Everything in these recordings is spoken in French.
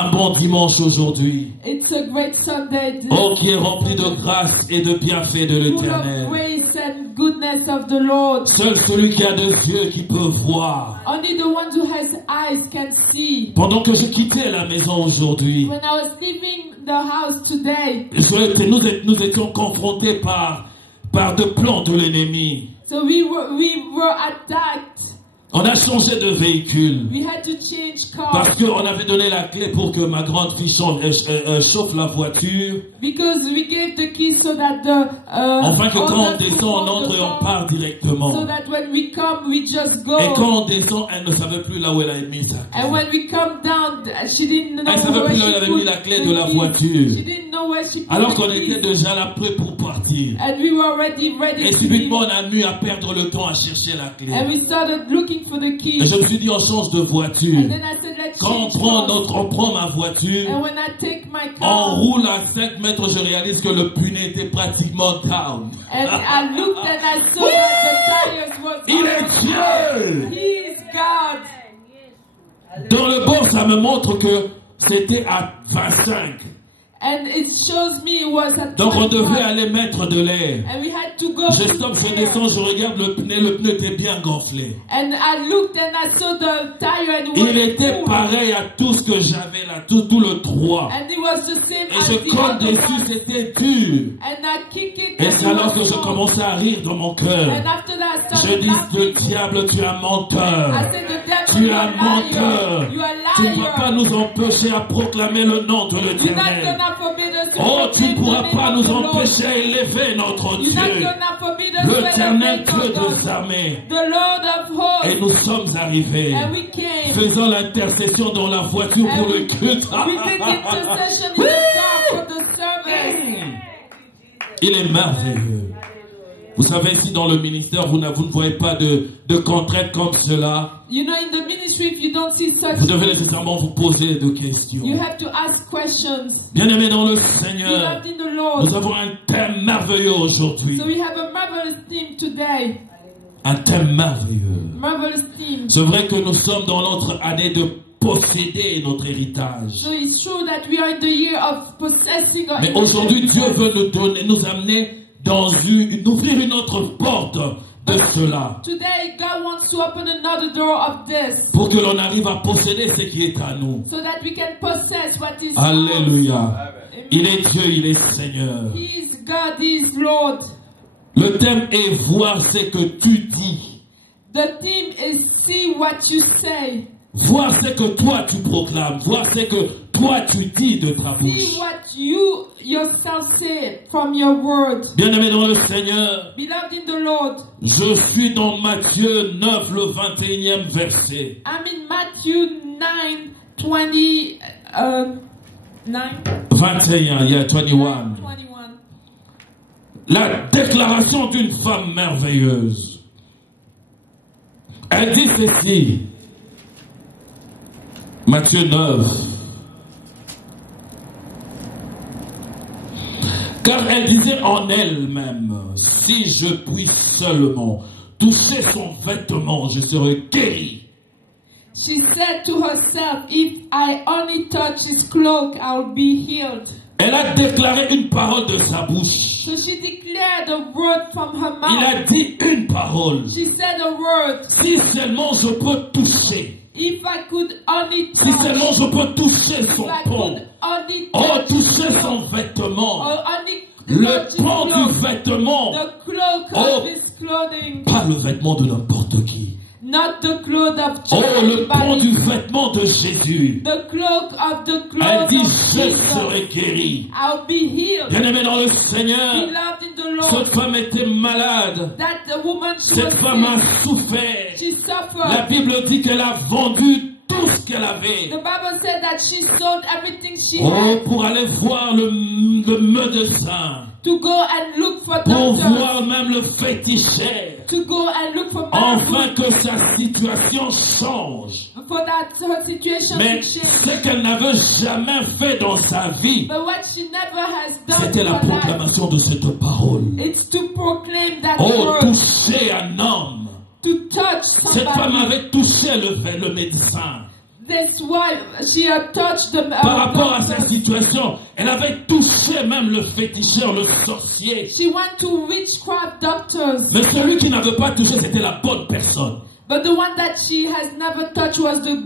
Un bon dimanche aujourd'hui. It's a great Sunday. Oh, qui est rempli de grâce et de bienfaits de Full of l'Éternel. grace and goodness of the Lord. Seul celui qui a des yeux qui peut voir. Only the one who has eyes can see. Pendant que je quittais la maison aujourd'hui, When I was leaving the house today, nous étions confrontés par de plans de l'ennemi. so we were attacked. On a changé de véhicule. We had to change cars Parce qu'on avait donné la clé pour que ma grande fille chauffe la voiture. because we gave the keys so that the Afin que quand on owners could descend, on hold entre the et on car, part directement. so that when we come we just go. Et quand on descend, elle ne savait plus là où elle avait mis sa clé. And when we come down, she didn't know Elle savait where plus là où elle she avait put mis la clé de the la keys. voiture. She didn't know where she put Alors the qu'on keys. était déjà là prêt pour partir. And we were already ready Et to subitement, leave. on a mis à perdre le temps à chercher la clé. And we started looking for the Et keys. je me suis dit, on change de voiture. And then I said, let's Quand change cars. on prend ma voiture, And when I take my on car, roule à 5 mètres, je réalise que le pneu était pratiquement down. and I looked and I saw that the tires was Il est Dieu! He is God. Dans le bon, ça me montre que c'était à 25. And it shows me it was at Donc on 25. devait aller mettre de l'air. And we had to go Je to stoppe, je there. descends, je regarde le pneu était bien gonflé. And I looked and I saw the tire and it Il was était full. pareil à tout ce que j'avais là, tout le 3. And it was the same Et as je the colle other dessus, one. c'était dur. And I kick it. Et and c'est it alors was que je full. commençais à rire dans mon cœur. And after that, I Je started dis, laughing. le diable, tu es un menteur. I said, the devil, Tu you es are un a liar. menteur. You are Tu a ne peux pas liar. nous empêcher à proclamer le nom de You're not l'Éternel. gonna forbid us to Oh, tu ne proclaim pourras the name pas of nous the Lord. empêcher à élever notre You're not Dieu, gonna forbid us to l'Éternel celebrate Dieu our des God, armées. the Lord of Et hosts. nous sommes arrivés, And we came. faisant l'intercession dans la voiture And pour we le culte. did intercession in the car for the service. Il est merveilleux. Vous savez, ici dans le ministère, vous ne voyez pas de contraintes comme cela. You know, in the ministry, if you don't see such Vous devez things, nécessairement vous poser des questions. you have to ask questions. Bien-aimés dans le Be Seigneur, loved in the Lord. nous avons un thème merveilleux aujourd'hui. So we have a marvelous theme today. Un thème merveilleux. Marvelous theme. C'est vrai que nous sommes dans notre année de posséder notre héritage. So it's true that we are in the year of possessing our Mais aujourd'hui, Dieu veut nous amener dans d'ouvrir une autre porte de cela. Today, God wants to open another door of this Pour que l'on arrive à posséder ce qui est à nous. so that we can possess what is Alléluia. ours. Il est Dieu, il est Seigneur. He is God, He is Lord. Le thème est voir ce que tu dis. The theme is see what you say. Voir ce que toi tu proclames. Voir ce que toi tu dis de ta See bouche. what you yourself say from your word. Bien-aimé dans le Seigneur, Beloved in the Lord, je suis dans Matthieu 9, le 21e verset. I'm in Matthew 9, 20, 9, 21, yeah, 21. 21. La déclaration d'une femme merveilleuse. Elle dit ceci. Matthieu 9. Car elle disait en elle-même, si je puis seulement toucher son vêtement, je serai guérie. She said to herself, if I only touch his cloak, I'll be healed. Elle a déclaré une parole de sa bouche. So she declared a word from her Il a mouth. dit une parole. She said a word. Si seulement je peux toucher. If I could only Si touch, seulement je peux toucher if son I pont. could only Oh, touch, toucher son vêtement. or only Le touch his pan du cloak, vêtement. the cloak Oh. of his clothing, Pas le vêtement de n'importe qui. not the cloak of Oh, le pan anybody, du vêtement de Jésus. the cloak of the Elle cloak dit, of je Jesus. serai guérie. I'll be healed. Bien-aimé dans le Seigneur, Beloved in the Lord, cette femme était malade. that the woman she Cette was femme sick. a souffert. She La suffered. Bible dit qu'elle a vendu tout ce qu'elle avait. The Bible said that she sold everything she Oh, had pour aller voir le médecin. to go and look for Pour doctors, voir même le féticheur. to go and look for Afin miracles, que sa situation change. for that her situation Mais to change. ce qu'elle n'avait jamais fait dans sa vie, But what she never has done c'était in la her life, proclamation de cette parole. it's to proclaim that Oh, word, toucher un homme. to touch Cette femme somebody. avait touché le médecin. This wife, she had touched the Par rapport à sa doctors. situation, elle avait touché même le féticheur, le sorcier. She went to witchcraft doctors. Mais celui qui n'avait pas touché, c'était la bonne personne. But the one that she has never touched was the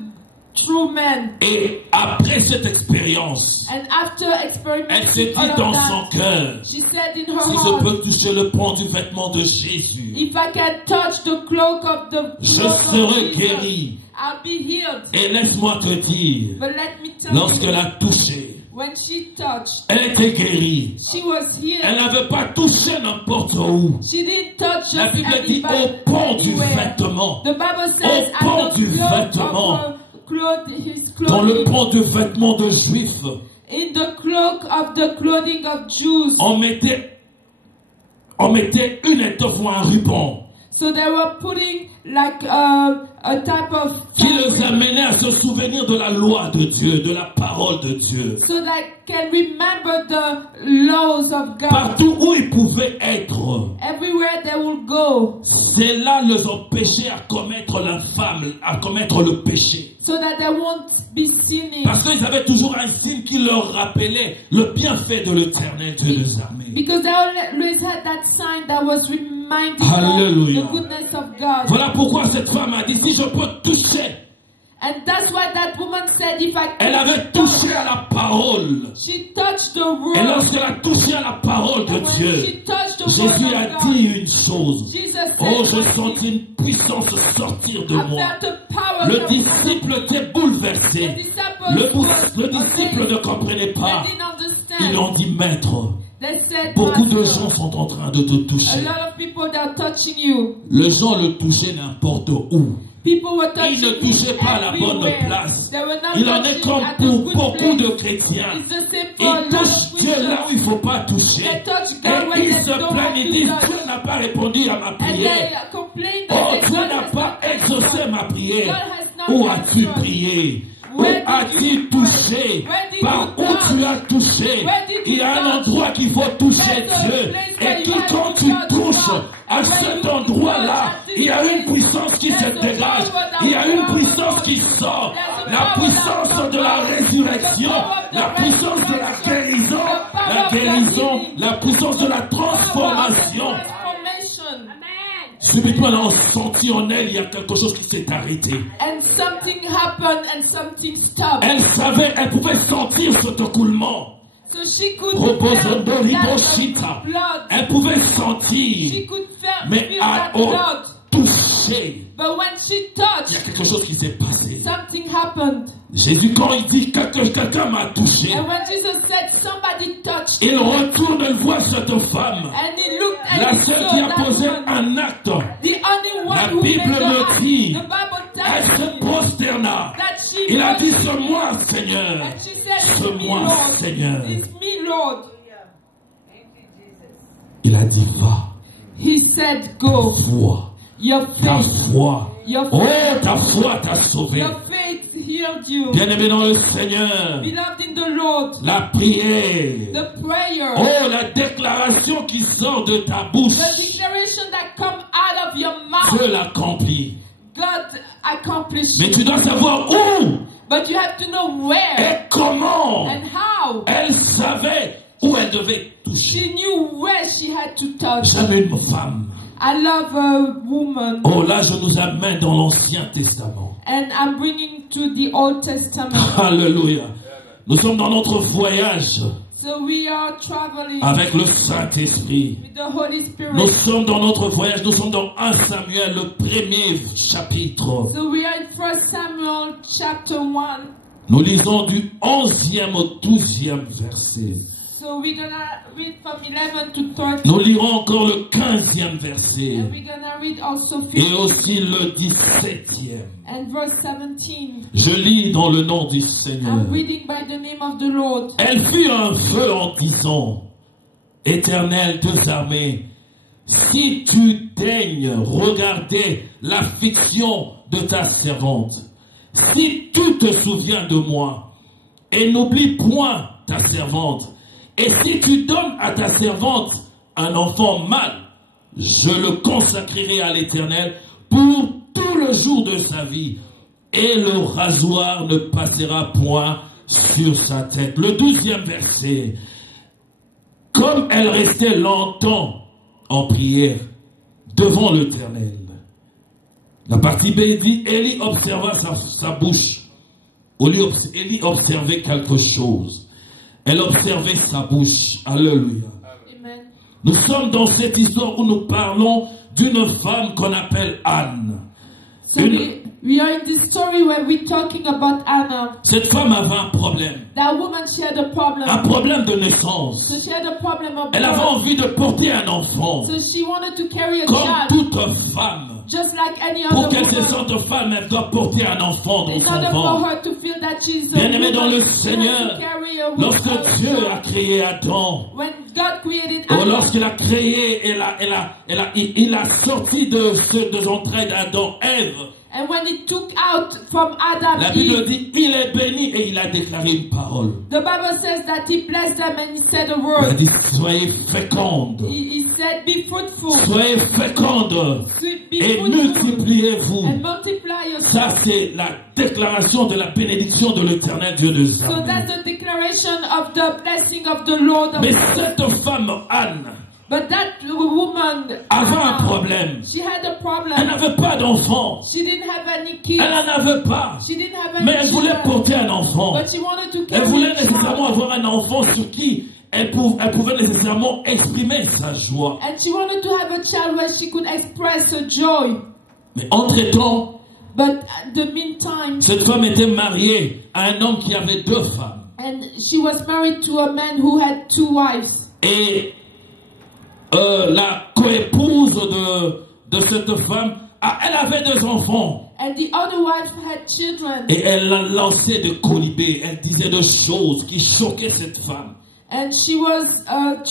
true man. Et après cette expérience, And after elle experimenting s'est all dit of dans that, son cœur, she said in her si je heart, peux toucher le pan du vêtement de Jésus, if I can touch the cloak of the je cloak of serai Jesus, guéri. I'll be healed. Et laisse-moi te dire, But let me tell lorsqu'elle you, a touché, when she touched, elle était guérie. she was healed. Elle n'avait pas touché n'importe où. She didn't touch La just Bible dit anybody, au pan du anywhere. vêtement. The Bible says Au pan at du the cloak vêtement. of her his Dans le clothing, pan du vêtement de Juifs, in the cloak of the clothing of Jews. on mettait une étoffe ou un ruban So they were putting like a type of qui les fabric amenait à se souvenir de la loi de Dieu, de la parole de Dieu. so that can remember the laws of God. Partout où ils pouvaient être, Everywhere they will go, cela les empêchait à commettre l'infâme, à commettre le péché. so that they won't be sinning. Parce qu'ils avaient toujours un signe qui leur rappelait le bienfait de l'Éternel Dieu des armées. Because they always had that sign that was reminding Hallelujah. them the goodness of God. Voilà pourquoi cette femme a dit, si je peux toucher. And that's why that woman said, if I Elle avait touché à la parole. she touched the Et word. lorsqu'elle a touché à la parole de And when Dieu, she touched the Jésus word a of God, dit une chose. Jesus said, Oh, j'ai one thing. senti une puissance sortir de I moi. felt the power Le of disciple était bouleversé. The disciples Le disciple ne comprenait pas. They didn't understand. Ils ont dit, Maître, They said, beaucoup de Master, gens sont en train de te a toucher. lot of people that are touching you. Les gens le touchaient n'importe où. People were touching Ils ne touchaient him pas à la bonne everywhere. place. They were not Il en est touching comme at pour a good beaucoup de place. chrétiens. It's the same for a Ils lot of touchent Dieu Christians. là où il ne faut pas toucher. They touch God when Et ils they se don't plaignent, want ils to disent, touch. Dieu n'a pas répondu à ma And prière. they complain Oh, that Dieu God n'a has pas not exaucé answered. ma prière. God has not Où as-tu answered. prié? Où Where did as-tu you touché? pray? Where did Par you où touch? tu as touché? Where did you Il y a un touch? endroit qu'il faut toucher There's a Dieu. place where Et you have quand to tu touch touches God. à And cet when you endroit-là, touch at this il y a une place, puissance qui se there's a dégage. power that Il y a une comes puissance out. qui sort. There's a La power puissance that de la comes out. résurrection, The power of the la puissance de la resurrection. guérison, The power la of the guérison, healing. la puissance de la transformation. Transformation. Subitement, là, on sentit en elle, il y a quelque chose qui s'est arrêté. And something happened and something stopped. Elle savait, elle pouvait sentir cet écoulement. So she could Proposondo feel riboshita. that blood. Elle pouvait She sentir, could feel mais that au blood. toucher, But when she il y a touched, quelque chose qui s'est passé. something happened. Jésus, quand il dit que quelqu'un m'a touché, And when Jesus said somebody touched il him, retourne, il voit cette femme, and he looked and la he seule saw qui a that posé woman, un acte. the only one La who Bible made the me act. dit, The Bible elle tells se me prosterna. that she Il a dit, was- c'est moi, Seigneur. and she said, C'est "It's me, moi, Lord. Seigneur. It's me, Lord." Il a dit, va, He said, "Go. foi, Your ta faith, foi. your Oh, faith, ta foi t'a sauvé. your faith healed you." Bien-aimé dans le Seigneur, Beloved in the Lord, la prière, the prayer, oh, la déclaration qui sort de ta bouche, the declaration that come out of your mouth, Dieu l'accomplit. God accomplished Mais it. tu dois savoir où But you have to know where et comment. and how. Elle savait où elle devait toucher. She knew where she had to touch. Jamais une femme. I love a woman, Oh, là, je nous amène dans l'Ancien Testament. and I'm bringing to the Old Testament. Alléluia. Nous sommes dans notre voyage So we are traveling avec le Saint-Esprit. with the Holy Spirit. Nous sommes dans notre voyage, nous sommes dans 1 Samuel, le premier chapitre. So we are in 1 Samuel chapter 1. Nous lisons du 11e au 12e verset. So we're gonna read from 11 to 13. Nous lirons encore le 15e verset And we're gonna read also et 15 aussi le 17e. and verse 17. Je lis dans le nom du Seigneur. I'm reading by the name of the Lord. Elle fut un feu en disant, Éternel des armées, si tu daignes regarder l'affliction de ta servante, si tu te souviens de moi, et n'oublie point ta servante, et si tu donnes à ta servante un enfant mâle, je le consacrerai à l'Éternel pour tout le jour de sa vie. et le rasoir ne passera point sur sa tête. Le 12e verset. Comme elle restait longtemps en prière devant l'Éternel. La partie B dit, Élie observa sa bouche. Élie observait quelque chose. Elle observait sa bouche. Alléluia. Amen. Nous sommes dans cette histoire où nous parlons d'une femme qu'on appelle Anne. So we are in this story where we're talking about Anna. Cette femme avait un problème. That woman, she had a problem. Un problème de naissance. So she had a problem of Elle avait birth. envie de porter un enfant. So she wanted to carry a Comme child. toute femme. Just like any Pour other qu'elle se woman. sente femme, elle doit porter un enfant dans In son order for ventre. her to feel that she's a Bien-aimé dans le woman, she has Seigneur, to carry a lorsque woman. Dieu a créé Adam, When God created ou Adam, lorsqu'il a créé, il a sorti de son entrailles d'Adam, Ève, and when he took out from Adam, la Bible dit, il est béni et il a déclaré une parole. the Bible says that he blessed them and he said a Il a word. dit, soyez fécondes, He said, be fruitful, soyez fécondes be et fruitful, multipliez-vous. and multiply yourself. Ça, c'est la déclaration de la bénédiction de l'Éternel Dieu de So Israël. that's the declaration of the blessing of the Lord. Mais cette femme, Anne, But that woman, avait un Anna, problème. she had a Elle problem. n'avait pas d'enfant. She didn't have any kids. Elle n'en avait pas. She didn't have any Mais elle voulait children. porter un enfant. But she wanted to Elle carry voulait a child. nécessairement avoir un enfant sur qui elle pouvait nécessairement exprimer sa joie. And she wanted to have a child where she could express her joy. Mais entre-temps, But at the meantime, cette femme était mariée à un homme qui avait 2 femmes. and she was married to a man who had 2 wives. Et la coépouse de cette femme, elle avait 2 enfants. And the other wife had children. Et elle lançait de colibés. Elle disait des choses qui choquaient cette femme. And she was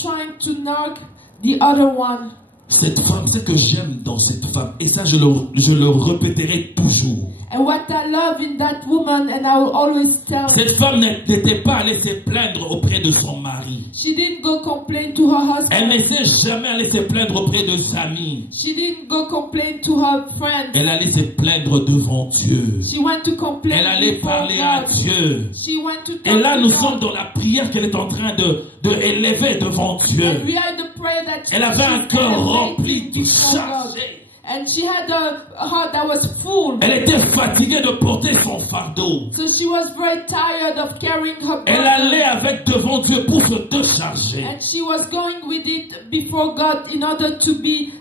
trying to knock the other one. Cette femme, ce que j'aime dans cette femme, et ça je le répéterai toujours. And what I love in that woman, and I will always tell, Cette femme n'était pas allée se plaindre auprès de son mari. she didn't go complain to her Elle husband. ne s'est jamais allée se plaindre auprès de ses amis. She didn't go complain to her friends. Elle allait se plaindre devant Dieu. She went to complain Elle allait before parler à God. Dieu. She went to Et talk là, to nous God. sommes dans la prière qu'elle est en train de élever devant Dieu. And we are in the prayer that Elle avait un she's cœur elevating rempli, tout before God. chargé. And she had a heart that was full. Elle était fatiguée de porter son fardeau. So she was very tired of carrying her Elle burden. allait avec devant Dieu pour se décharger. And she was going with it before God in order to be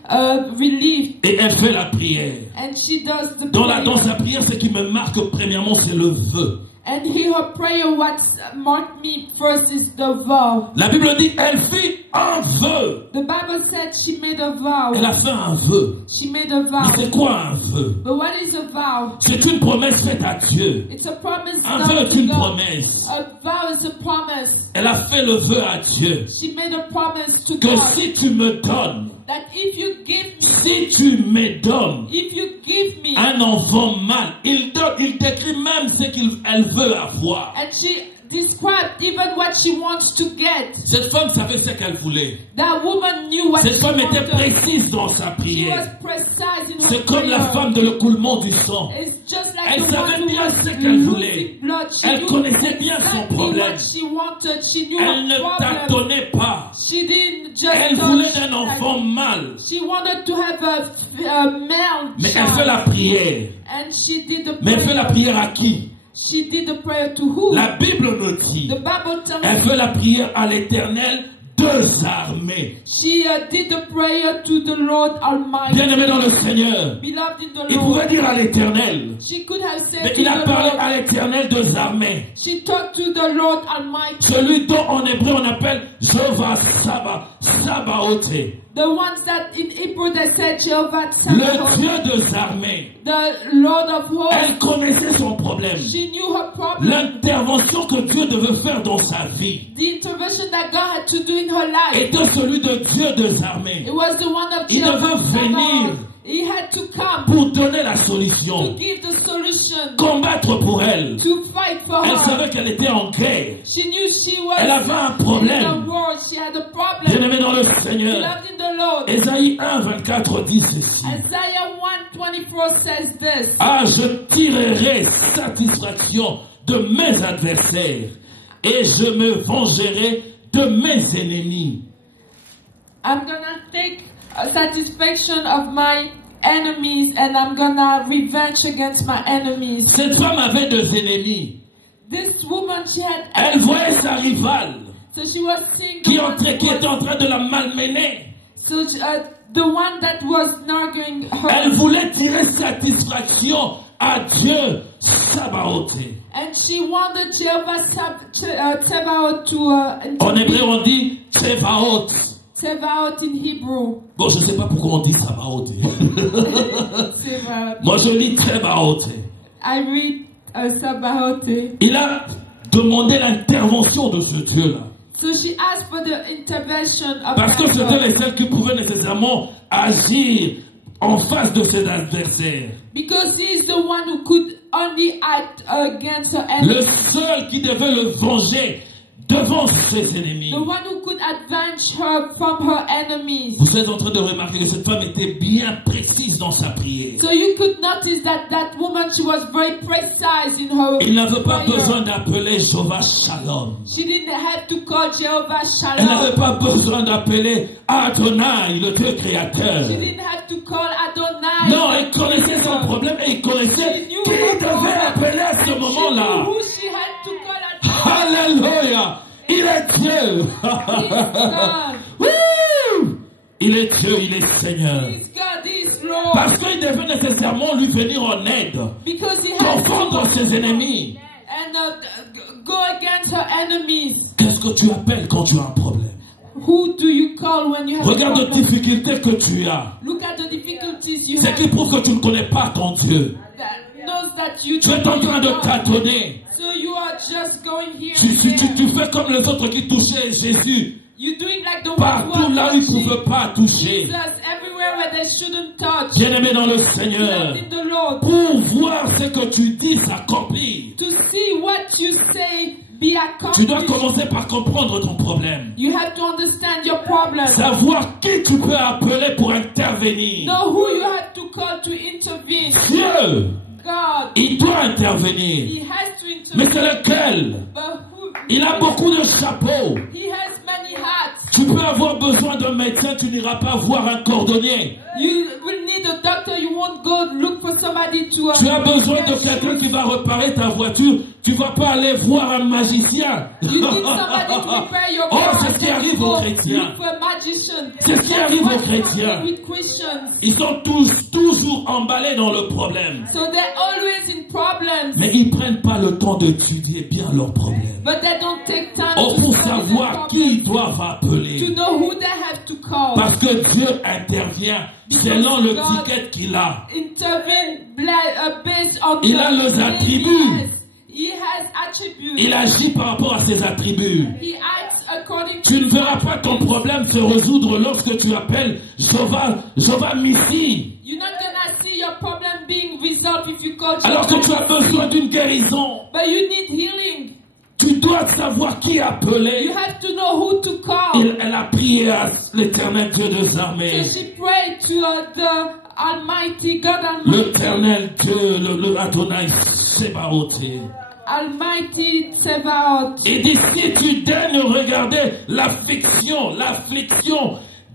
relieved. Et elle fait la prière. And she does the Dans prayer. sa prière, ce qui me marque premièrement, c'est le vœu. And her prayer, what marked me first is the vow. La Bible dit, elle fit un vœu. The Bible said she made a vow. Elle a fait un vœu. She made a Mais vow. c'est quoi un vœu? But what is a vow? C'est une promesse faite à Dieu. It's a promise Un vœu done est to une God. promesse. A vow is a promise. Elle a fait le vœu à Dieu. She made a promise to Que God si tu me donnes, that if you give me, si tu me donnes if you give me, un enfant mâle, il décrit même ce qu'elle veut avoir. and she described even what she wants to get. Cette femme savait ce qu'elle voulait. That woman knew what Cette she femme était wanted. précise dans sa She was prière. precise in her C'est comme la prayer. femme de l'écoulement du sang. It's just like Elle the savait one who bien was ce qu'elle voulait. losing blood. She Elle knew connaissait bien son exactly problème. what she wanted. She knew Elle ne her problem. tâtonnait pas. She didn't just Elle touch voulait un like- enfant mâle. She wanted to have a male Mais elle fait la child. prière. And she did the Mais elle fait la prayer. prière à qui? She did the prayer to who? La Bible me dit. The Bible tells Elle us fait la prière à l'Éternel des armées. she did the prayer to the Lord Almighty. Bien-aimé dans le Seigneur. Beloved in the Il Lord. pouvait dire à l'Éternel. She could have said Mais to il a the parlé Lord. à l'Éternel des armées. She talked to the Lord Almighty. Celui dont en hébreu on appelle Jéhovah Sabaoth. The ones that in Hebrew they said Jehovah Le Sabaoth, Dieu des armées. the Lord of hosts. Elle connaissait son problème. She knew her problem. L'intervention que Dieu devait faire dans sa vie The intervention that God had to do in her life. était celui de Dieu des armées. It was the one of Il Jehovah devait venir Sabaoth. He had to come pour donner la to solution, give the solution, combattre pour elle. to fight for Elle her. savait qu'elle était en guerre. She knew she was Elle avait un in the problème. world. She had a problem. Bien-aimé dans le Seigneur. Beloved in the Lord. Ésaïe 1, 24 dit ceci. Isaiah 24 says this. Ah, je tirerai satisfaction de mes adversaires et je me vengerai de mes ennemis. I'm gonna take satisfaction of my enemies and I'm gonna revenge against my enemies. Cette femme avait deux ennemis. This woman, she had Elle voyait sa rivale so she was seeing qui the one était en train de la malmener. so the one that was narguing her. Elle voulait tirer satisfaction à Dieu Sabaoth. And she wanted Jehovah Tsevaot to En hébreu on dit Tsevaot. Tsevaot in Hebrew. Bon, je ne sais pas pourquoi on dit Sabaoth. Tsevaot. Moi je lis Tsevaot. I read Sabaoth. Il a demandé l'intervention de ce Dieu-là. So she asked for the intervention of Parce que that c'était God. les seuls qui pouvaient nécessairement agir en face de ses adversaires. Because he is the one who could only act against her Le enemies. seul qui devait le venger devant ses ennemis. The one who could avenge her from her enemies. Vous êtes en train de remarquer que cette femme était bien précise dans sa prière. So you could notice that woman, she was very precise in her Il n'avait pas prayer. besoin d'appeler Jéhovah Shalom. She didn't have to call Jehovah Elle n'avait Shalom. pas besoin d'appeler Adonai, le Dieu créateur. She didn't have to call Adonai. Non, elle connaissait son problème et il connaissait qui devait appeler à ce And she moment-là. knew who she had to call Adonai. Alléluia! Il est Dieu! He's God. Wouh! Il est Dieu, il est Seigneur. He's God. He's Lord. Parce qu'il devait nécessairement lui venir en aide, Because he had confondre to ses ennemis. and go against her enemies. Qu'est-ce que tu appelles quand tu as un problème? Who do you call when you have Regarde a les problem? difficultés que tu as. Look at the difficulties you C'est have. qui prouve que tu ne connais pas ton Dieu. That knows that you Tu es en train de don't know. tâtonner. So you are just going here Tu and there. fais comme les autres qui touchaient Jésus. You're doing like the ones Partout who là are où ils ne touching pouvaient pas toucher. Jesus, everywhere where they shouldn't touch. Bien-aimé dans le Seigneur, In the Lord. pour voir ce que tu dis s'accomplir, To see what you say be tu dois accomplished. commencer par comprendre ton problème. You have to understand your problem. Savoir qui tu peux appeler pour intervenir. Know who you have to call to intervene. Dieu, God. il doit intervenir. He has to Mais intervene. c'est lequel? But who? Il a beaucoup de chapeaux. He has many hats. Tu peux avoir besoin d'un médecin, tu n'iras pas voir un cordonnier. You will need a doctor. You won't go look for somebody to. Tu as besoin de quelqu'un qui va réparer ta voiture. Tu vas pas aller voir un magicien. You need somebody to repair your Oh, car. c'est ce qui arrive aux chrétiens. Look for a magician. C'est ce qui arrive aux chrétiens. With Christians. Ils sont tous toujours emballés dans le problème. So they're always in problems. Mais ils prennent pas le temps d'étudier bien leurs problèmes. But they don't take time Oh, to pour study their savoir qui ils problems, doivent to appeler. know who they have to call. Parce que Dieu intervient selon le ticket qu'il a. Intervene based on Il the a les name attributs. He has attributes. Il agit par rapport à ses attributs. He acts according to Tu ne his verras pas ton problème se résoudre lorsque tu appelles Jéhovah Missi. You're not gonna see your problem being resolved if you call Alors que tu Jehovah. as besoin d'une guérison. But you need healing. Tu dois savoir qui appeler. You have to know who to call. Elle a prié à l'Éternel Dieu des armées. So she prayed to the Almighty God Almighty. L'Éternel Dieu, le Adonai Sebaoth. Almighty Tsevaot. Et dit, si tu daignes regarder l'affliction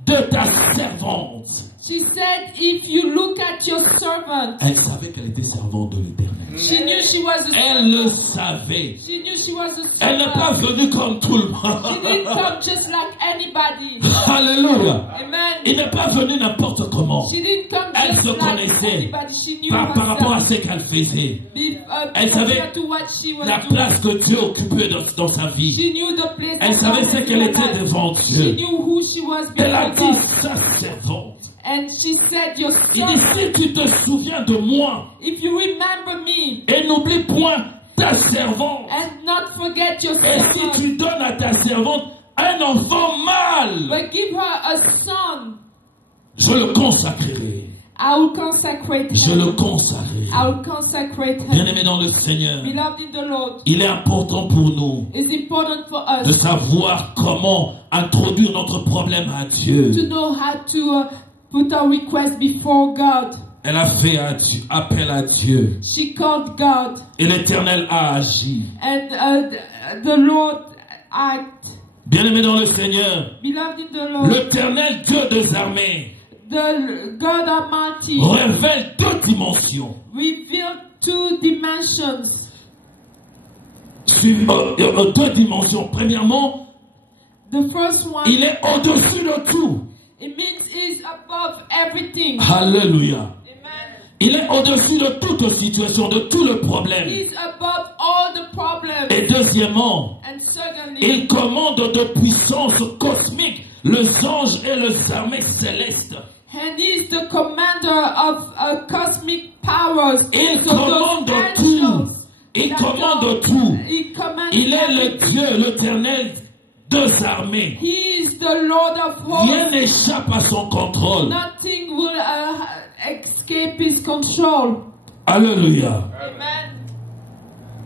de ta servante. She said, if you look at your servant, Elle savait qu'elle était servante de l'Éternel. she knew she was a Elle le servant. savait. She knew she was a Elle n'est pas servant. venue comme tout le She monde. didn't come just like anybody. Alléluia. Amen. Il n'est pas venu n'importe comment. She didn't come Elle just se like connaissait anybody. She knew par rapport à herself. ce qu'elle faisait. Elle Compared savait to what she was la doing. place que Dieu occupait dans sa vie. She knew the place Elle that savait God ce was qu'elle in her était life. devant She Dieu. knew who she was Elle a before dit God. sa servante. And she said, your Il dit, servant, si tu te souviens de moi if you remember me et n'oublie point ta servante, and not forget your et si servant, tu donnes à ta servante un enfant mâle, but give her a son, je le consacrerai. I will consecrate Je le him. consacrerai. I will consecrate him. Bien-aimé dans le Seigneur, Beloved in the Lord, il est important pour nous it's important for de us savoir comment introduire notre problème à Dieu. to know how to put our request before God. Elle a fait appel à Dieu. She called God. Et l'Éternel a agi. And the Lord acted. Bien-aimé dans le Seigneur, Beloved in the Lord, l'Éternel Dieu des armées the God Almighty révèle deux dimensions. revealed two dimensions. Deux dimensions. Premièrement, The first one, il est au-dessus de tout. it means he's above everything. Alléluia. Amen. Il est au-dessus de toute situation, de tout le problème. He's above all the problems. Et deuxièmement, And secondly, il commande de puissance cosmique les anges et les armées célestes. and he's the commander of cosmic powers. Il So those commande tout. angels Il that commande go, tout. he commands Il est le everything. Dieu, l'Éternel des armées. He is the Lord of hosts. Rien n'échappe à son contrôle. Nothing will escape his control. Alléluia. Amen.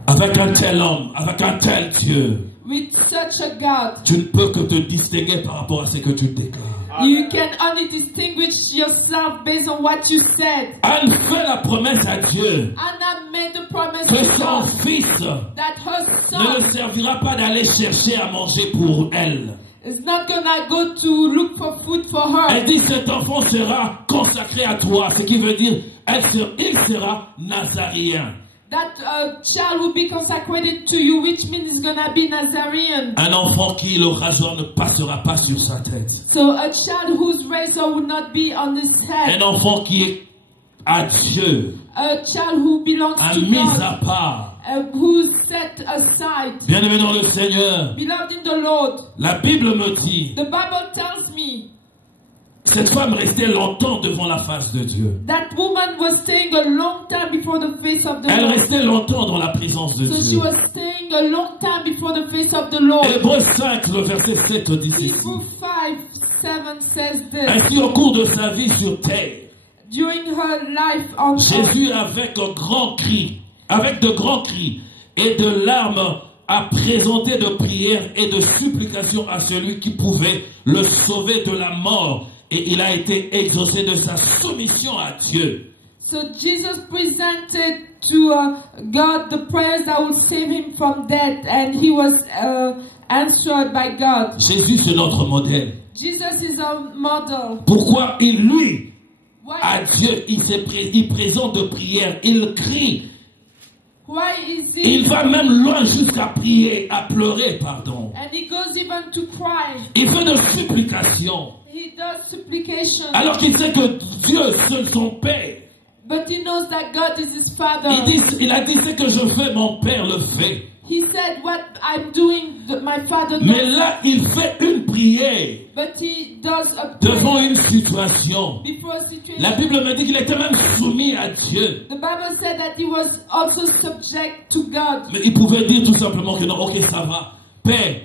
Avec un tel homme, avec un tel Dieu, With such a God, tu ne peux que te distinguer par rapport à ce que tu déclares. you can only distinguish yourself based on what you said. Anne fait la promesse à Dieu Anna made the promise que to son God fils that her ne son le servira pas d'aller chercher à manger pour elle. is not gonna go to look for food for her. Elle dit cet enfant sera consacré à toi, ce qui veut dire il sera nazaréen. That child will be consecrated to you, which means he's gonna be Nazarene. Un enfant qui le rasoir ne passera pas sur sa tête. So a child whose razor will not be on his head. Un enfant qui est à Dieu, A child who belongs to mis God. à part. Who's set aside. Bien-aimé dans le Seigneur, Beloved in the Lord, la Bible me dit, the Bible tells me cette femme restait longtemps devant la face de Dieu. that woman was staying a long time before the face of the Elle Lord. restait longtemps dans la présence de So she Dieu. was staying a long time before the face of the Lord. Hébreux 5, le verset 7 dit ceci. Hebrews 5:7 says this. Ainsi, au cours de sa vie sur terre, During her life on earth, Jésus, avec de grands cris et de larmes, a présenté de prières et de supplications à celui qui pouvait le sauver de la mort. Et il a été exaucé de sa soumission à Dieu. so Jesus presented to God the prayers that would save him from death, and he was answered by God. Jésus, c'est notre modèle. Jesus is our model. Pourquoi lui, à Why, Dieu, il présente de prières, il crie. why is he? Il va même loin jusqu'à prier, à pleurer, pardon. And he goes even to cry. Il fait de supplications. He does supplication. Alors qu'il sait que Dieu, c'est son Père. But he knows that God is his father. Il a dit ce que je fais, mon Père le fait. He said, what I'm doing, my father Mais does. là, il fait une prière But he does a devant prayer une situation. before a situation. La Bible me dit qu'il était même soumis à Dieu. The Bible said that he was also subject to God. Mais il pouvait dire tout simplement que non, ok, ça va. Père,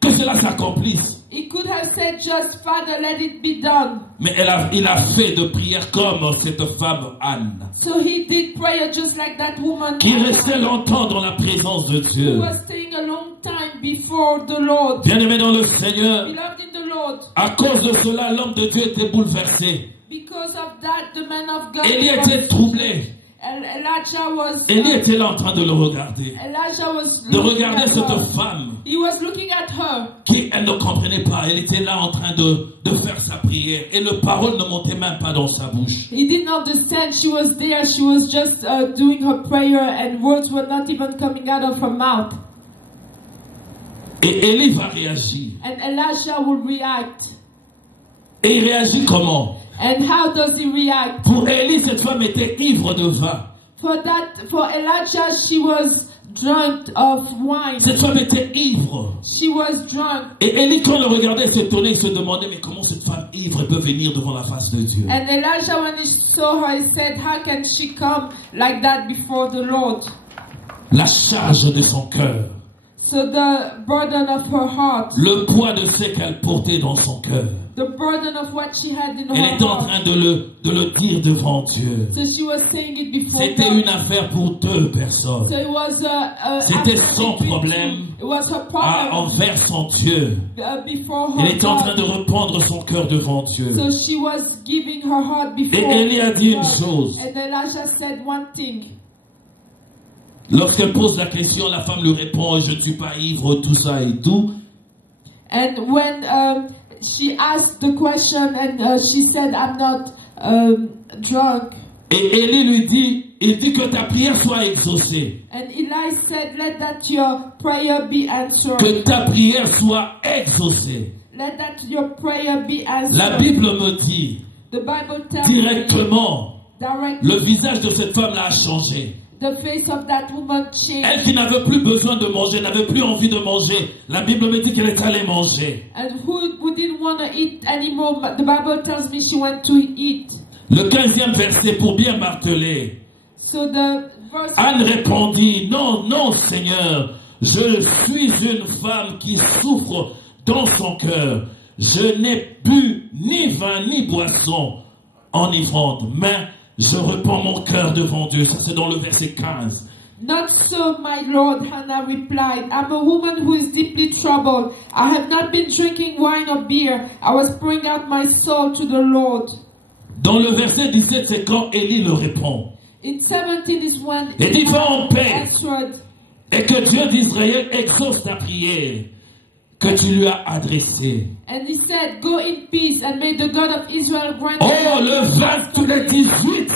que cela s'accomplisse. He could have said just, Father, let it be done. Mais il a fait de prière comme cette femme Anne, So he did prayer just like that woman qui restait longtemps dans la présence de who Dieu. was staying a long time before the Lord. Bien-aimé dans le Seigneur, Beloved in the Lord, à cause de cela, l'homme de Dieu était bouleversé. because of that, the man of God Élie était troublé. Elijah was Élie était là en train de le regarder. Elijah was De looking regarder at cette her. femme He was looking at her. qui, elle ne comprenait pas. Elle était là en train de faire sa prière. Et le parole ne montait même pas dans sa bouche. He didn't understand. She was there. She was just doing her prayer, and words were not even coming out of her mouth. Et Élie va réagir. And Elijah will react. Et il réagit comment? And how does he react? Pour Élie, cette femme était ivre de vin. For Elijah, she was drunk of wine. Cette femme était ivre. She was drunk. Et Élie, quand le regardait, s'étonnait, il se demandait, mais comment cette femme ivre peut venir devant la face de Dieu? And Elijah, when he saw her, he said, how can she come like that before the Lord? La charge de son cœur So the burden of her heart, le poids de ce qu'elle portait dans son cœur. the burden of what she had in Elle her était en heart. train de le dire devant Dieu. So she was saying it before C'était God. une affaire pour deux personnes. So it was C'était after son between problème two. It was her problem envers son Dieu. Before Elle her était en train de God. répandre son cœur devant Dieu. So she was giving her heart before Et Élie a dit une God. chose. And Elijah said one thing. Lorsqu'elle pose la question, la femme lui répond, je ne suis pas ivre, tout ça et tout. And when she asked the question and she said, I'm not drunk. Et Élie lui dit, il dit que ta prière soit exaucée. And Eli said, let that your prayer be answered. Que ta prière soit exaucée. Let that your prayer be answered. La Bible me dit The Bible tells me directement, directly, le visage de cette femme-là a changé. the face of that woman changed. Elle qui n'avait plus besoin de manger, n'avait plus envie de manger. La Bible me dit qu'elle est allée manger. And who didn't want to eat anymore, but the Bible tells me she went to eat. Le 15e verset pour bien marteler. So the verse, Anne répondit, non, non Seigneur, je suis une femme qui souffre dans son cœur. Je n'ai bu ni vin ni boisson enivrante, mais je repens mon cœur devant Dieu. Ça c'est dans le verset 15. not so, my Lord, Hannah replied. I'm a woman who is deeply troubled. I have not been drinking wine or beer. I was pouring out my soul to the Lord. Dans le verset 17, c'est quand Élie le répond. In 17 is when Et dit, va en paix, answered, et que Dieu d'Israël exauce ta prière que tu lui as adressée. and he said, go in peace, and may the God of Israel grant Oh, you le 20, le 18.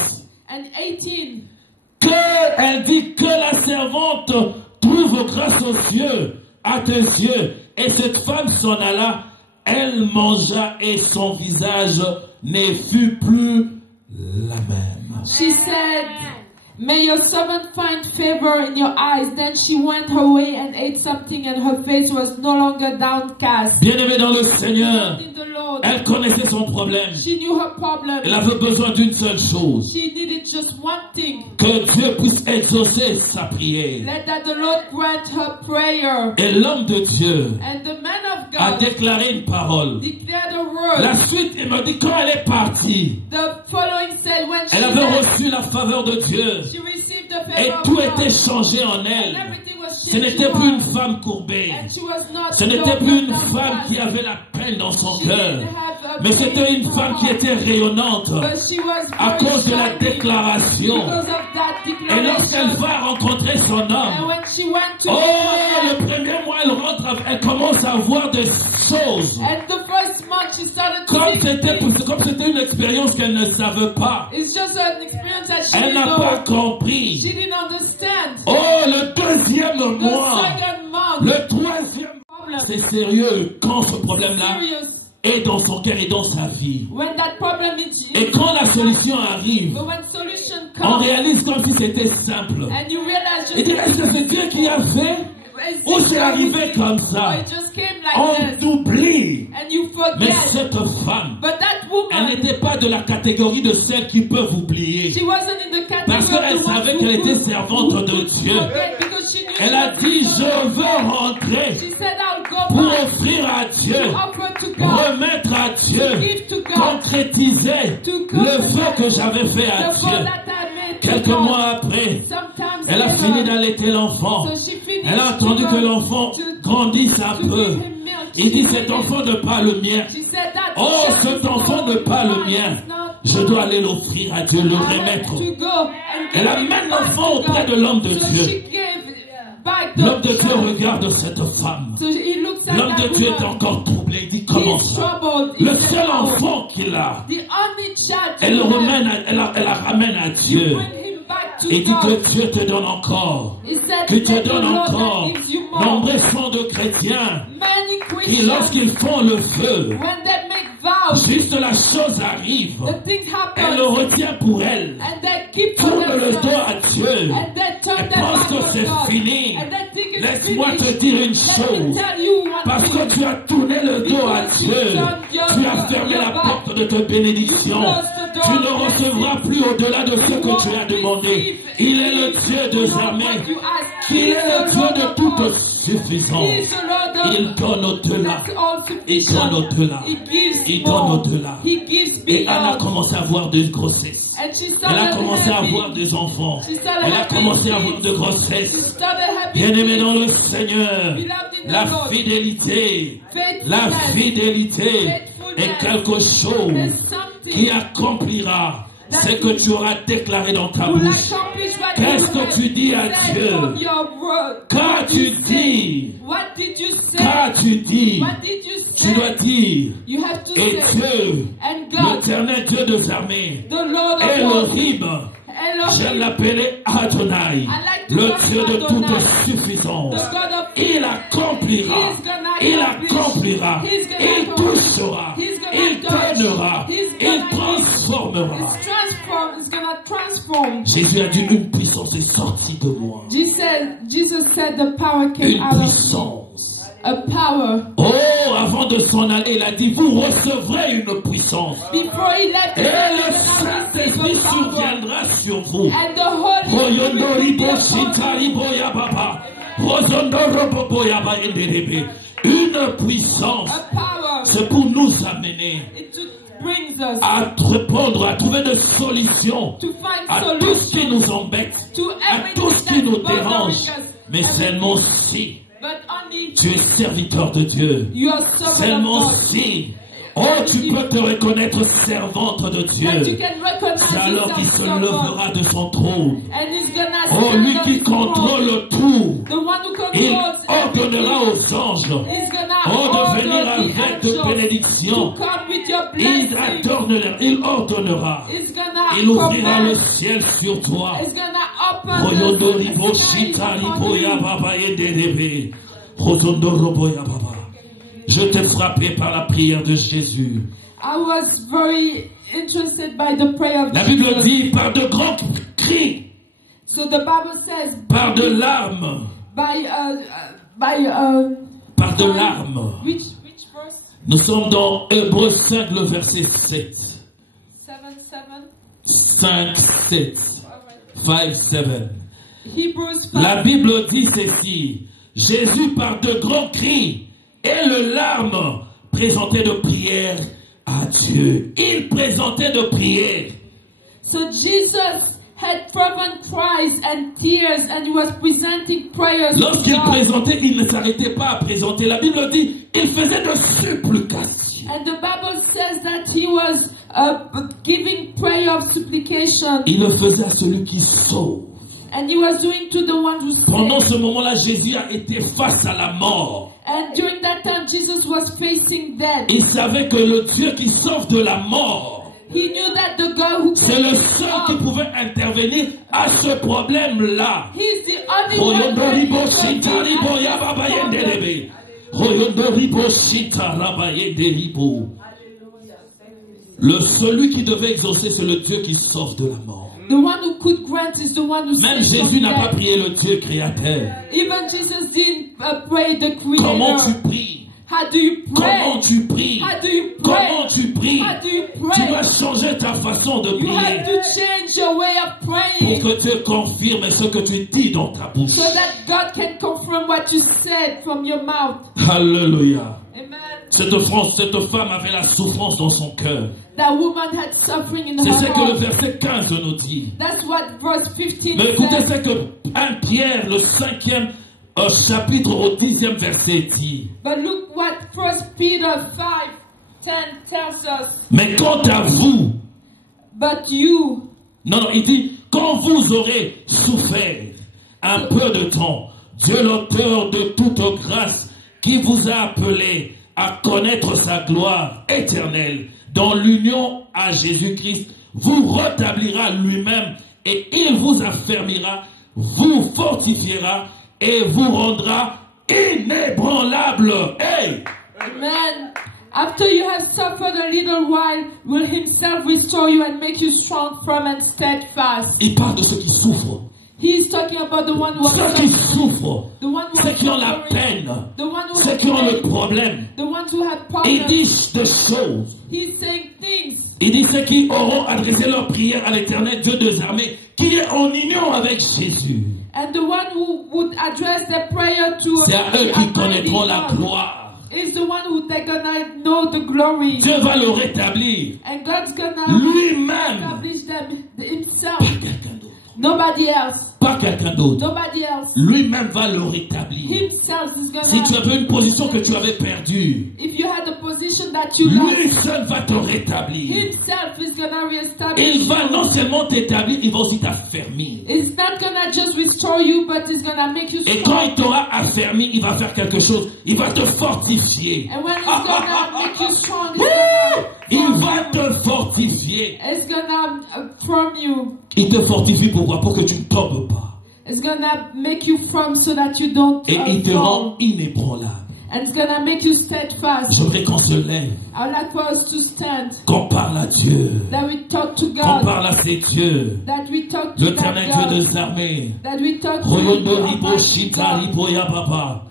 And 18, Elle dit que la servante trouve grâce aux yeux, à tes yeux. Et cette femme s'en alla, elle mangea et son visage ne fut plus la même. she said, may your servant find favor in your eyes. Then she went her way and ate something, and her face was no longer downcast. Bien-aimée dans le Seigneur, In the Lord, elle connaissait son problème. she knew her problem. Elle avait besoin d'une seule chose, She needed just one thing. que Dieu puisse exaucer sa prière. Let that the Lord grant her prayer. Et l'homme de Dieu And the man of a God déclaré une parole. declared a word. La suite, il me dit, quand elle est partie, The following said, when she elle avait left, reçu la faveur de Dieu. she received the Et favor tout of était God. changé en And elle. everything was Ce changed n'était in plus une her. femme courbée. And she was not Ce n'était plus une downcast. femme qui avait la peine dans son She cœur. didn't have a Mais c'était pain une in her femme qui heart. était rayonnante But she was à very cause de la shining déclaration. because of that Et lorsqu'elle declaration. va rencontrer son And homme, when she went to oh, Israel, le premier mois, elle rentre, elle commence à voir des choses. and the first month she started to see Comme c'était une expérience qu'elle ne savait pas. it's just an experience that she Elle didn't n'a pas know. compris. She didn't understand. Oh, le deuxième The mois, second month, le troisième, problem c'est sérieux quand ce problème-là serious. est dans son cœur et dans sa vie. When that problem is Et quand la solution arrive, but when solution on comes réalise comme si c'était simple. and you realize Et just dit, est-ce que c'est Dieu qui a fait ou c'est arrivé comme ça? it just came like On this t'oublie. and you Mais forget. cette femme, But that elle woman, n'était pas de la catégorie de celles qui peuvent oublier. she wasn't in the Parce category qu'elle of the ones savait who qu'elle était could servante de Dieu. forget because she knew Elle a what dit, to do. je veux rentrer She said, I'll go pour back offrir à Dieu, to offer to God, remettre à Dieu, give to God concrétiser le vœu que j'avais fait à the vow Dieu. that I made to Quelques God. mois après, Sometimes elle a later, fini d'allaiter l'enfant. so she finished Elle a attendu to que go l'enfant to grandisse un give peu. him milk. Il dit, She cet said, enfant n'est pas le mien. she said that Oh, child cet is enfant not n'est pas le mine. mien. It's not Je dois aller l'offrir à Dieu, le I have remettre. to go and give Elle it amène back l'enfant to auprès God. de l'homme de So Dieu. she gave back the L'homme de Dieu child. regarde cette femme. So he looks at L'homme that de Dieu est woman. encore troublé. Il dit, comment He's ça? troubled. Le He said, seul "No." enfant qu'il a, The only child elle le you have, ramène elle la ramène à you Dieu. bring him back to Et dit God. que Dieu te donne encore. He said, Que Dieu "Let the donne Lord encore. that gives you more." Nombreux sont de chrétiens. Many Et Christians, lorsqu'ils font le feu, when they make vows, juste la chose arrive. the things Elle happen, le retient pour elle. and they keep for Tourne le dos themselves, à Dieu. and they turn Et their pense back que on c'est God, fini. and they think it's Laisse-moi te finished. dire une Let me chose. tell you one Parce thing. que tu as tourné le dos à Dieu, tu as fermé la porte de ta bénédiction. Tu ne recevras plus au-delà de ce que tu as demandé. Il est le Dieu des armées. Il est le Dieu de toute suffisance. Il donne au-delà. Il donne au-delà. Il donne au-delà. Et Anna a commencé à avoir des grossesses. Elle a commencé à avoir des enfants. Elle a commencé à avoir de grossesses. Bien-aimé dans le Seigneur, la fidélité est quelque chose qui accomplira ce que tu auras déclaré dans ta bouche. Qu'est-ce que tu dis à Dieu? Quand tu dis, tu dois dire, et Dieu, l'éternel Dieu des armées, Elohim, je l'appelais Adonai, le Dieu de toute suffisance. Il accomplira, il touchera, il donnera, il transformera. Jésus a dit, une puissance est sortie de moi. Jesus said the power came Une out of me. puissance. A power. Oh, avant de s'en aller, il a dit, vous recevrez une puissance. Before he left, Et le Saint-Esprit surviendra sur vous. and the Holy Spirit. Une puissance, a power. c'est pour nous amener It brings us à répondre, à trouver des solutions to find à tout ce qui solutions nous embête, to à tout ce qui everything nous that's dérange. bothering us. Mais seulement si But only tu es serviteur de Dieu, you are servant of seulement God. si, oh, tu peux te reconnaître servante de That you Dieu, can recognize c'est alors qu'il yourself se as God. levera de son trône. And he's gonna Oh, stand lui on qui his throne. contrôle tout, The one who il controls ordonnera everything. aux anges, He's gonna oh, de order venir the avec de angels bénédictions. to come with your Il blessing. il ordonnera. He's gonna Il ouvrira command. le ciel sur toi. He's gonna open Royondo the ribo sky shita upon ribo ya you. baba yenderebe. Rozondo robo ya baba. Je t'ai frappé par la prière de Jésus. I was very interested by the prayer of La Bible Jesus. dit par de grands cris, So the Bible says par de larmes, by par de larmes. which verse? Nous sommes dans Hébreux 5, le verset 7. 5, 7. 5, 7. Hebrews 5. La Bible dit ceci. Jésus par de grands cris et le larmes présentait de prières à Dieu. Il présentait de prières. So Jesus had fervent cries and tears, and he was presenting prayers to Lorsqu'il God. présentait, il ne s'arrêtait pas à présenter. La Bible dit, il faisait de supplications. And the Bible says that he was giving prayer of supplication, Il le faisait à celui qui sauve. and he was doing to the one who Pendant saves. ce moment-là, Jésus a été face à la mort. And during that time, Jesus was facing death. Il savait que le Dieu qui sauve de la mort, He knew that the God who c'est le seul qui pouvait intervenir à ce problème-là. He's the only one Royondo that ribo can shita do ribo this ya baba problem. yenderebe. Royondo ribo shita raba yenderibo. Celui qui devait exaucer, c'est le Dieu qui sauve de la mort. The one who could grant is the one who Même saves Jésus from n'a pas death. prié le Dieu créateur. Even Jesus didn't pray the Creator. Comment tu pries? How do you pray? Comment tu pries? How do you pray? Comment tu pries? How do you Tu pray? dois changer ta façon de You have prier to change your way of pour praying que Dieu confirme ce que tu dis dans ta bouche. so that God can confirm what you said from your mouth. Alléluia. Amen. Cette femme avait la souffrance dans son cœur. That woman had suffering in C'est ce her que le heart. verset 15 nous dit. That's what verse 15 Mais écoutez says. ce que 1 Pierre, le 5e chapitre au 10e verset dit. But look what 1 Peter 5:10 tells us. Mais quant à vous, But you, non, il dit, quand vous aurez souffert un peu de temps, Dieu l'auteur de toute grâce qui vous a appelé à connaître sa gloire éternelle dans l'union à Jésus-Christ, vous rétablira lui-même et il vous affermira, vous fortifiera et vous rendra inébranlable. Hey! amen. After you have suffered a little while, will himself restore you and make you strong, firm and steadfast. Il parle de ceux qui souffrent. He is talking about the one who Ceux qui souffrent, the one who ceux are qui ont la suffering, peine, the one who ceux has qui ont le pain, problème. the ones who have Il problems. dit des choses. He's saying things. Il dit ceux qui auront adressé leur prière à l'Éternel, Dieu des armées, qui est en union avec Jésus. And the one who would address their prayer to C'est à eux the qui Almighty connaîtront la God gloire. is the one who they're gonna know the glory. Dieu va le rétablir And God's gonna lui-même. establish them himself. Pas quelqu'un d'autre. Nobody else. Pas quelqu'un d'autre. Nobody else. Lui-même va le rétablir. Himself is gonna. Si tu avais une position que tu avais perdue, If you had a position that you lui lost, seul va te rétablir. himself is gonna reestablish Il va you. non seulement t'établir, il va aussi t'affermir. It's not gonna just restore you, but it's gonna make you Et quand il strong. t'aura affermi, il va faire quelque chose. Il va te fortifier. And when it's gonna make you strong, Il it's va gonna te fortifier. it's gonna form you. Il te fortifie pourquoi? Pour que tu ne tombes pas. It's gonna make you firm so that you don't Et il te fall. rend inébranlable. And it's gonna make you steadfast. Je voudrais qu'on se lève, I would like for us to stand, qu'on parle à Dieu, that we talk to qu'on God, parle à ces dieux. that we talk to L'éternel that Dieu God, des armées. that we talk to Royondo the ribo Almighty shita God. ribo ya baba.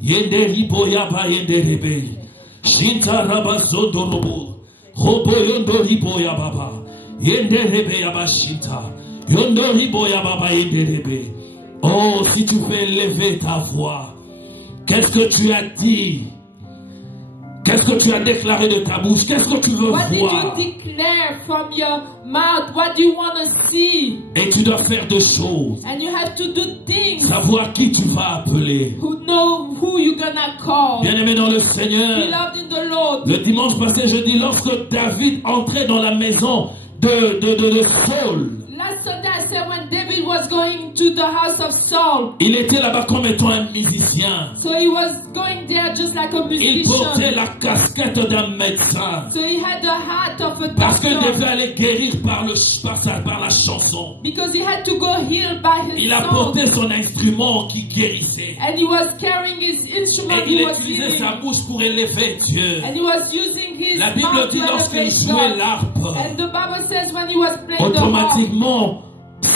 Yende ribo ya ba yende rebe. Shinta raba sodo robo. Robo yondo ribo ya baba. Yende rebe ya ba shinta. Yondo ribo ya baba yende rebe. Oh, si tu fais lever ta voix, qu'est-ce que tu as dit? Qu'est-ce que tu as déclaré de ta bouche? Qu'est-ce que tu veux What did voir? you declare from your mouth? What do you want to see? Et tu dois faire deux choses. And you have to do things. Savoir qui tu vas appeler. Who know who you're gonna call. Bien-aimé dans le Seigneur, Beloved in the Lord. le dimanche passé, je dis, lorsque David entrait dans la maison de Saul, Last Sunday I said when David was going to the house of Saul. il était là-bas comme étant un musicien. So he was going there just like a Il portait musician. la casquette d'un médecin. So he had the heart of a Parce qu'il devait doctor. aller guérir par la chanson. Because he had to go healed by his Il a song. porté son instrument qui guérissait. And he was carrying his instrument. Et il He was utilisait sa healing. bouche pour élever Dieu. And he was using his La Bible mouth dit to lorsqu'il elevate jouait God. l'harpe, And the Bible says when he was playing the harp. automatiquement,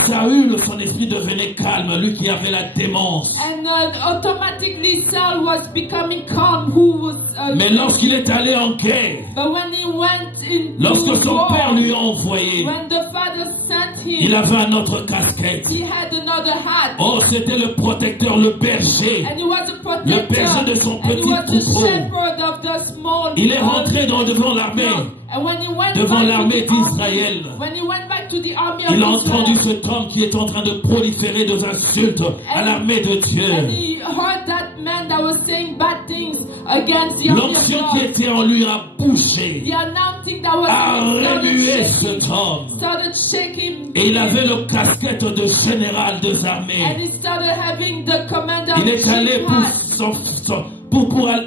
Saül, son esprit devenait calme, lui qui avait la démence. And automatically Saul was becoming calm. Who was? Mais lorsqu'il est allé en guerre, But when he went in lorsque son war, père lui a envoyé, when the father sent il him, avait un autre casquette. he had another hat. Oh, c'était le protecteur, le berger. And he was a Le protector. berger de son And he petit was the troupeau. shepherd of the small. Il est rentré devant l'armée. And when he went devant back l'armée to the d'Israël. army, when he went back to the army of Il a entendu Israel, cet homme qui est en train de proliférer des insultes à l'armée de and Dieu. he heard that man that was saying bad things against the army of L'onction qui God. était en lui a bougé, The anointing that was a in him remué started cet homme. started shaking. Et il avait le casquette de général des And armées. he started having the commander Il est allé chief hat.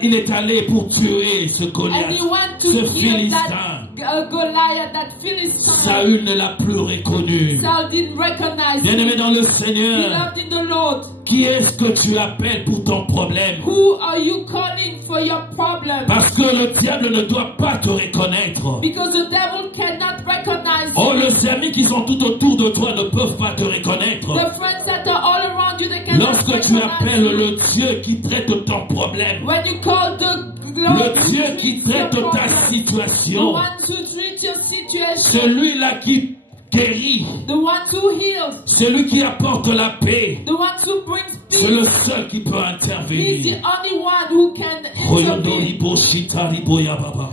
il est allé pour tuer ce And Goliath, he went to ce kill Philistin. that Goliath, that Philistine. Saül ne l'a plus reconnu. Saul didn't recognize him. Bien-aimé dans le Seigneur, Beloved in the Lord, qui est-ce que tu appelles pour ton problème? who are you calling for your problem? Parce que le diable ne doit pas te reconnaître. Because the devil cannot recognize Oh, you. les amis qui sont tout autour de toi ne peuvent pas te reconnaître. The friends that are all around you, they cannot Lorsque tu recognize appelles you. le Dieu qui traite ton problème, When you call the le Dieu qui traite your ta problem, the situation, one who treats your situation, celui-là qui guérit, the one who heals, celui qui apporte la paix, the one who brings c'est peace. le seul qui peut He's the intervenir. only one who can Royondo intervene. ribo shita ribo ya baba.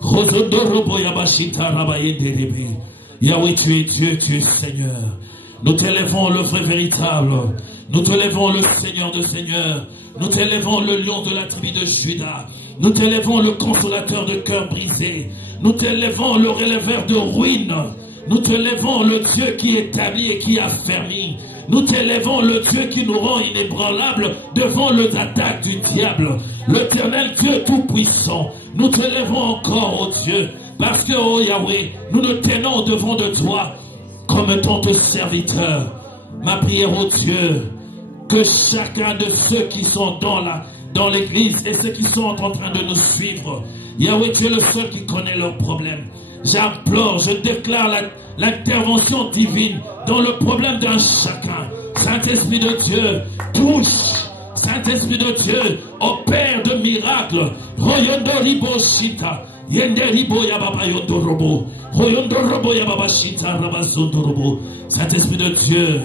Rozondo robo ya ba shita raba yende rebe. Yahweh, tu es Dieu, tu es Seigneur. Nous t'élèvons le vrai véritable. Nous t'élèvons le Seigneur de Seigneurs. Nous t'élèvons le lion de la tribu de Juda. Nous t'élèvons le consolateur de cœur brisé. Nous t'élèvons le relèveur de ruines. Nous t'élèvons le Dieu qui établit et qui affermit. Nous t'élèvons le Dieu qui nous rend inébranlables devant les attaques du diable. L'Éternel Dieu Tout-Puissant. Nous t'élèvons encore, ô Dieu, parce que, ô Yahweh, nous nous tenons devant de toi comme étant tes serviteurs. Ma prière, ô Dieu, que chacun de ceux qui sont dans l'église et ceux qui sont en train de nous suivre, Yahweh, tu es le seul qui connaît leurs problèmes. J'implore, je déclare l'intervention divine dans le problème d'un chacun. Saint-Esprit de Dieu, touche. Saint-Esprit de Dieu, opère de miracles. Royondo ribo shita. Yende ribo yababa yondorobo. Royondo robo yababa shita rabasondorobo. Saint-Esprit de Dieu,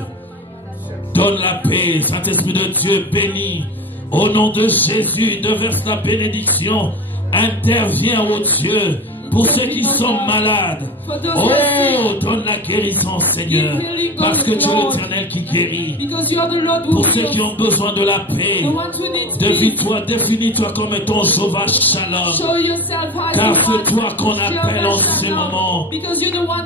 donne la paix. Saint-Esprit de Dieu, bénis. Au nom de Jésus, déverse la bénédiction. Interviens, ô Dieu, pour ceux qui sont malades. Oh, donne la guérison, Seigneur. Parce que tu es l'Éternel qui guérit. Pour ceux qui ont besoin de la paix, définis-toi comme étant sauvage Shalom. Car c'est toi qu'on appelle en ces moments.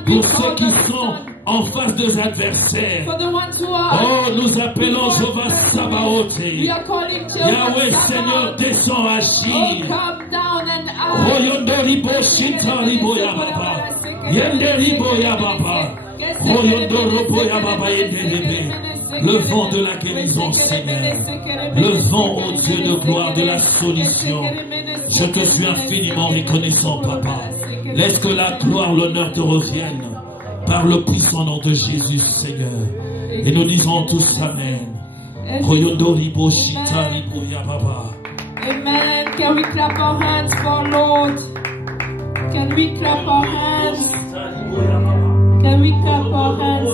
Pour ceux qui sont en face des adversaires, oh, nous appelons Jéhovah Sabaoth. Yahweh, Seigneur, descends agir. Le vent de la guérison, Seigneur. Le vent, ô Dieu de gloire, de la solution. Je te suis infiniment reconnaissant, Papa. Laisse que la gloire, l'honneur te reviennent par le puissant nom de Jésus, Seigneur. Et nous disons tous Amen. Amen. Can we clap our hands for Lord? Can we clap our hands? Can we clap our hands?